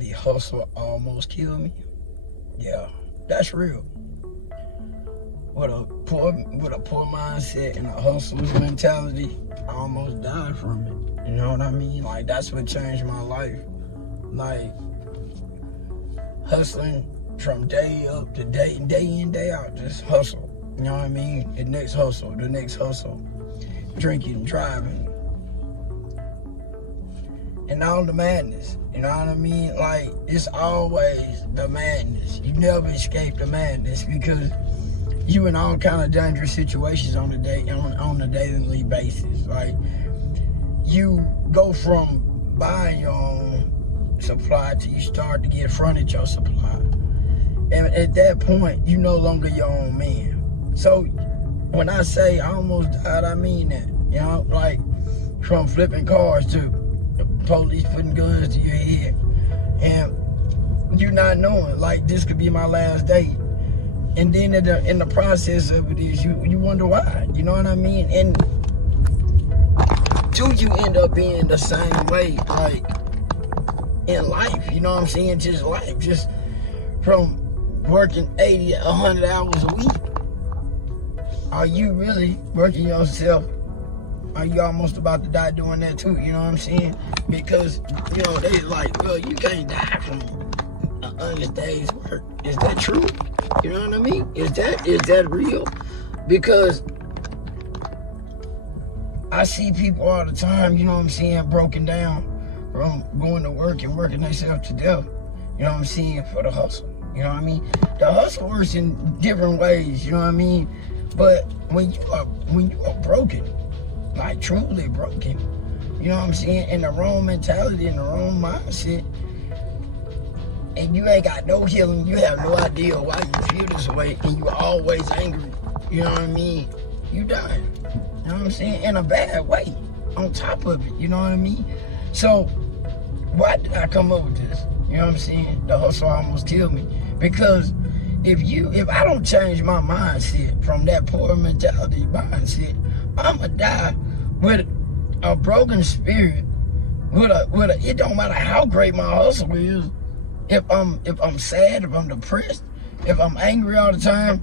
the hustle almost killed me. Yeah, that's real. With a poor mindset and a hustler's mentality, I almost died from it. You know what I mean? Like, that's what changed my life. Like, hustling from day up to day in, day out, just hustle. You know what I mean? The next hustle. Drinking and driving. And all the madness. You know what I mean? Like, it's always the madness. You never escape the madness because you in all kind of dangerous situations on a daily basis. Like, you go from buying your own supply till you start to get fronted your supply. And at that point, you no longer your own man. So when I say I almost died, I mean that. You know, like, from flipping cars to the police putting guns to your head. And you not knowing, like, this could be my last day. And then in the process of it is, you wonder why. You know what I mean? And do you end up being the same way, like, in life? You know what I'm saying? Just life. Just from working 80, 100 hours a week. Are you really working yourself? Are you almost about to die doing that too? You know what I'm saying? Because, you know, they like, well, you can't die from an honest day's work. Is that true? You know what I mean? Is that real? Because I see people all the time, you know what I'm saying, broken down from going to work and working themselves to death. You know what I'm saying? For the hustle. You know what I mean? The hustle works in different ways, you know what I mean? But when you are broken, like truly broken, you know what I'm saying, in the wrong mentality, in the wrong mindset, and you ain't got no healing, you have no idea why you feel this way, and you always angry, you know what I mean, you die. You know what I'm saying? In a bad way, on top of it, you know what I mean? So, why did I come up with this? You know what I'm saying? The hustle almost killed me. Because if I don't change my mindset from that poor mentality mindset, I'ma die with a broken spirit, it don't matter how great my hustle is. If I'm sad, if I'm depressed, if I'm angry all the time,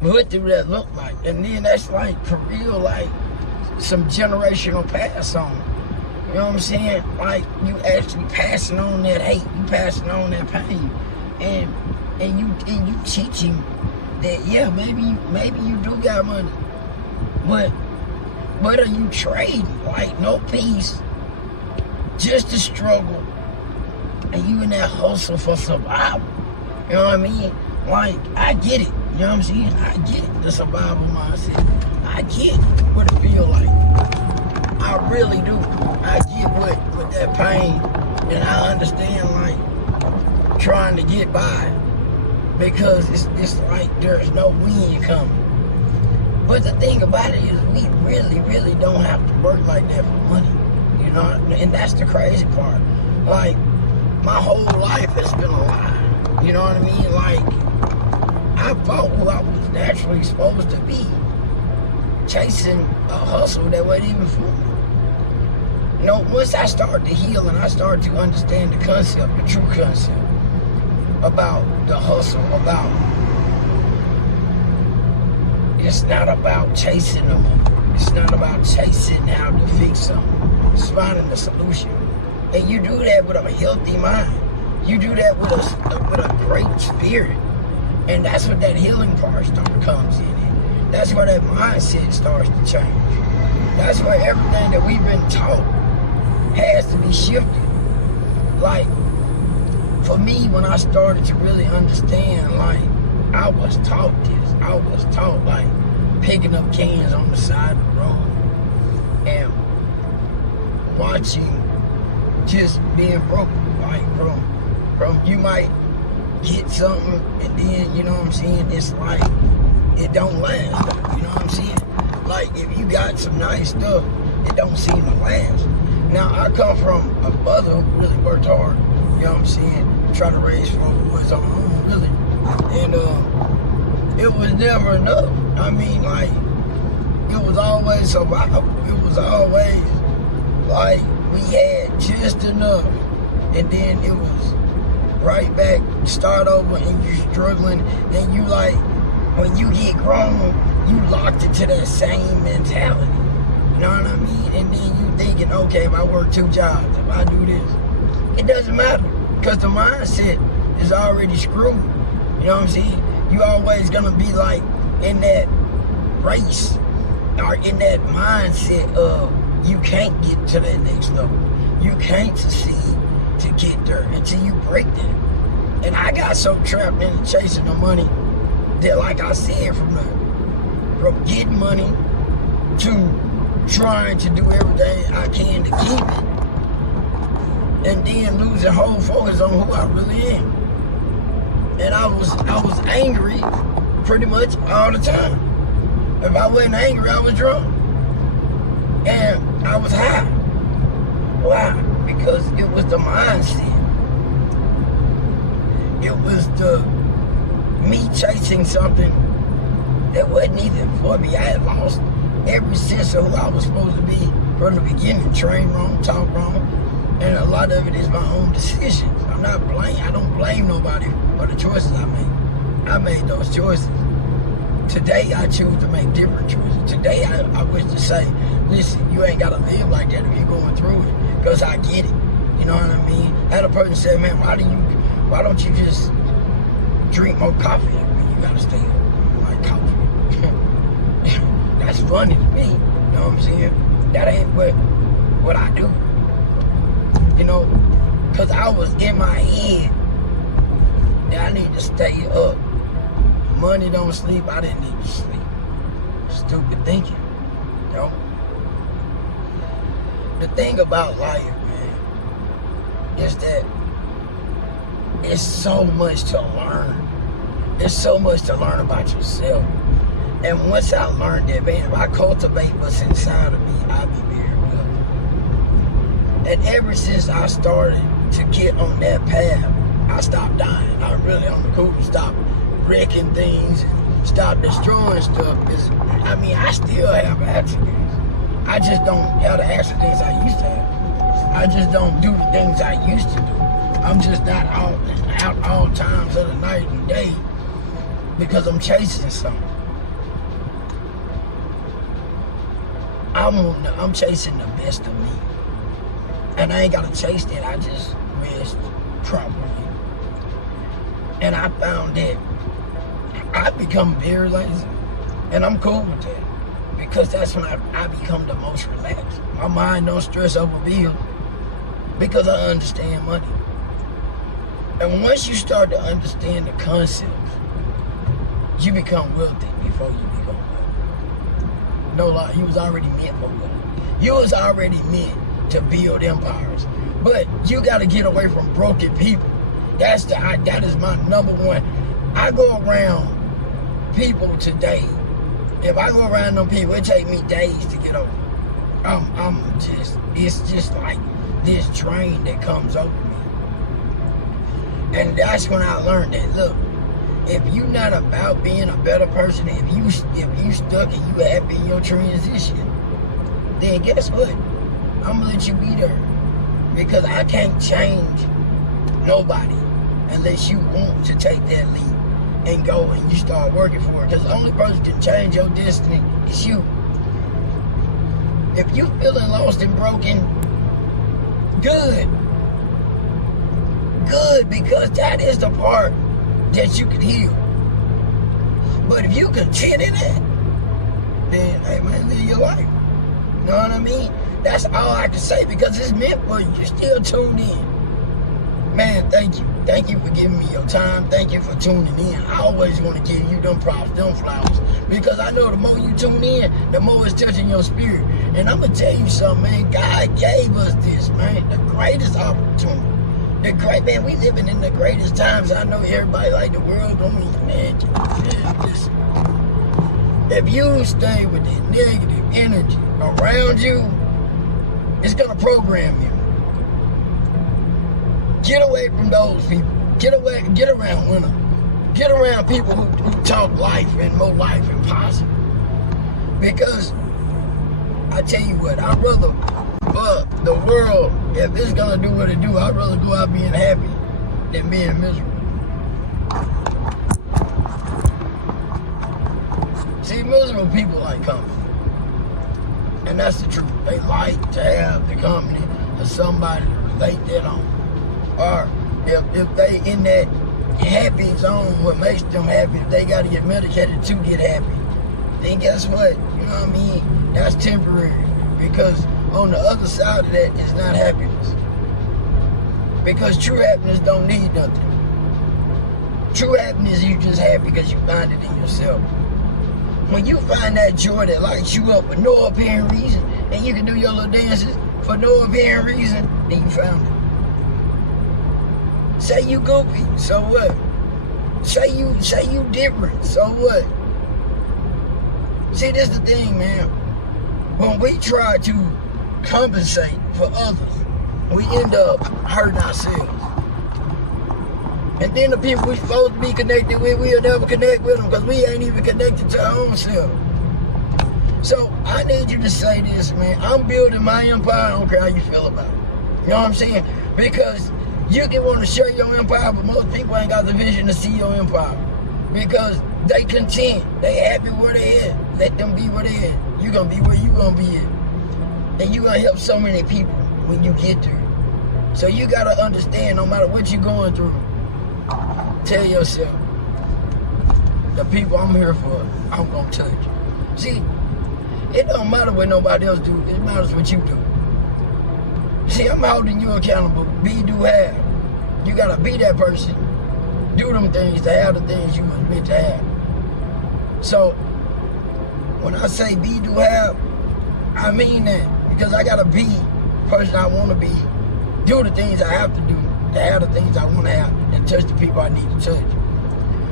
what do that look like? And then that's like, for real, like some generational pass on. You know what I'm saying? Like, you actually passing on that hate, you passing on that pain, and you teaching that, yeah, maybe you do got money, but what are you trading? Like, no peace, just the struggle, and you in that hustle for survival. You know what I mean? Like, I get it. You know what I'm saying? I get it, the survival mindset. I get what it feel like. I really do. I get what that pain, and I understand, like, trying to get by, because it's like there's no wind coming. But the thing about it is, we really don't have to work like that for money, you know, and that's the crazy part. Like, my whole life has been a lie, you know what I mean? Like, I fought who I was naturally supposed to be, chasing a hustle that wasn't even for me. You know, once I started to heal and I started to understand the concept, the true concept about the hustle, about it's not about chasing them. It's not about chasing how to fix something. It's finding the solution. And you do that with a healthy mind. You do that with a great spirit. And that's what that healing part comes in. That's where that mindset starts to change. That's where everything that we've been taught has to be shifted. Like, for me, when I started to really understand, like, I was taught this. I was taught, like, picking up cans on the side of the road and watching just being broken. Like, from you might get something and then, you know what I'm saying, it's like, it don't last. You know what I'm saying? Like, if you got some nice stuff, it don't seem to last. Now, I come from a mother who really worked hard, you know what I'm saying, trying to raise 4 boys on her own, really. And it was never enough. I mean, like, it was always survival. It was always, like, we had just enough, and then it was right back, start over, and you're struggling, and you like, when you get grown, you locked into that same mentality. You know what I mean? And then you thinking, okay, if I work 2 jobs, if I do this, it doesn't matter, because the mindset is already screwed. You know what I'm saying? You always gonna be like in that race, or in that mindset of you can't get to that next level. You can't succeed to get there until you break that. And I got so trapped in chasing the money that, like I said, from getting money to trying to do everything I can to keep it, and then losing whole focus on who I really am. And I was angry pretty much all the time. If I wasn't angry, I was drunk. And I was high. Why? Because it was the mindset. It was the me chasing something that wasn't even for me. I had lost every sense of who I was supposed to be from the beginning. Train wrong, talk wrong, and a lot of it is my own decisions. I don't blame nobody for the choices I made. I made those choices. Today I choose to make different choices. Today I wish to say, listen, you ain't gotta live like that if you're going through it, because I get it. You know what I mean? I had a person say, man, why don't you just drink more coffee when you gotta stay up? Like coffee. That's funny to me. You know what I'm saying? That ain't what I do. You know, because I was in my head that I need to stay up. Money don't sleep. I didn't need to sleep. Stupid thinking. You know? The thing about life, man, is that it's so much to learn. There's so much to learn about yourself. And once I learned that, man, if I cultivate what's inside of me, I'll be very well. And ever since I started to get on that path, I stopped dying. I'm really on the cool to stop wrecking things and stop destroying stuff. I still have accidents. I just don't have the accidents I used to have. I just don't do the things I used to do. I'm just not out all times of the night and day because I'm chasing something. I'm chasing the best of me. And I ain't gotta chase that, I just rest properly. And I found that I become very lazy. And I'm cool with that. Because that's when I become the most relaxed. My mind don't stress over bills because I understand money. And once you start to understand the concepts, you become wealthy before you become wealthy. No lie, you was already meant for wealth. You was already meant to build empires. But you gotta get away from broken people. That is my number one. I go around people today. If I go around them people, it take me days to get over. It's just like this drain that comes over me. And that's when I learned that, look, if you're not about being a better person, if you stuck and you happy in your transition, then guess what? I'm gonna let you be there. Because I can't change nobody unless you want to take that leap and go and you start working for it. Because the only person who can change your destiny is you. If you feeling lost and broken, good. Good, because that is the part that you can heal. But if you content in it, then, hey man, live your life. You know what I mean? That's all I can say because it's meant for you. You're still tuned in. Man, thank you. Thank you for giving me your time. Thank you for tuning in. I always want to give you them props, them flowers. Because I know the more you tune in, the more it's touching your spirit. And I'm going to tell you something, man. God gave us this, man. The greatest opportunity. Man, we living in the greatest times. I know everybody like the world don't even imagine. Listen. If you stay with that negative energy around you, it's going to program you. Get away from those people. Get around women. Get around people who talk life and more life and positive. Because I tell you what, I'd rather fuck the the world, if it's gonna do what it do, I'd rather go out being happy than being miserable. See, miserable people like company. And that's the truth. They like to have the company of somebody to relate that on. Or if they in that happy zone, what makes them happy, if they gotta get medicated to get happy, then guess what? You know what I mean? That's temporary. Because on the other side of that is not happiness. Because true happiness don't need nothing. True happiness, you just happy because you find it in yourself. When you find that joy that lights you up for no apparent reason, and you can do your little dances for no apparent reason, then you found it. Say you goofy, so what? Say you different, so what? See, this is the thing, man. When we try to compensate for others, we end up hurting ourselves. And then the people we're supposed to be connected with, we'll never connect with them because we ain't even connected to our own self. So I need you to say this, man. I'm building my empire. I don't care how you feel about it. You know what I'm saying? Because you can want to share your empire, but most people ain't got the vision to see your empire. Because they content. They happy where they at. Let them be where they at. You gonna be where you gonna be at. And you gonna help so many people when you get there. So you gotta understand, no matter what you're going through, tell yourself, the people I'm here for, I'm gonna touch. See, it don't matter what nobody else do, it matters what you do. See, I'm holding you accountable, be, do, have. You gotta be that person, do them things to have the things you was meant to have. So, when I say be, do, have, I mean that, because I gotta be the person I wanna be, do the things I have to do, to have the things I want to have, and touch the people I need to touch.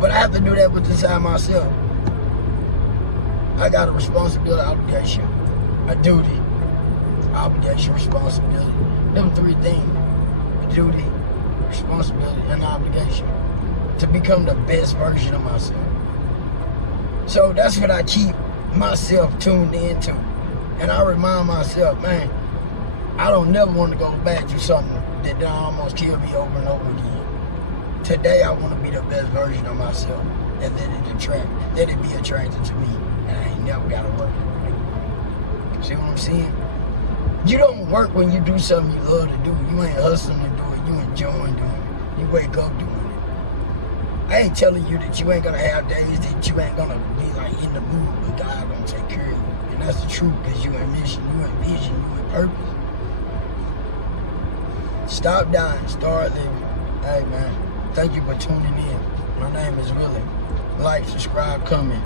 But I have to do that with inside myself. I got a responsibility, obligation, a duty, obligation, responsibility. Them three things: duty, responsibility, and obligation, to become the best version of myself. So that's what I keep myself tuned into. And I remind myself, man, I don't never want to go back to something that almost killed me over and over again. Today I want to be the best version of myself, and let it be attracted to me, and I ain't never got to work for it. See what I'm saying? You don't work when you do something you love to do. You ain't hustling to do it. You enjoying doing it. You wake up doing it. I ain't telling you that you ain't gonna have days that you ain't gonna be like in the mood, but God gonna take care of you, and that's the truth, because you in mission, you in vision, you in purpose. Stop dying, start living. Hey man, thank you for tuning in. My name is Willie. Like, subscribe, comment.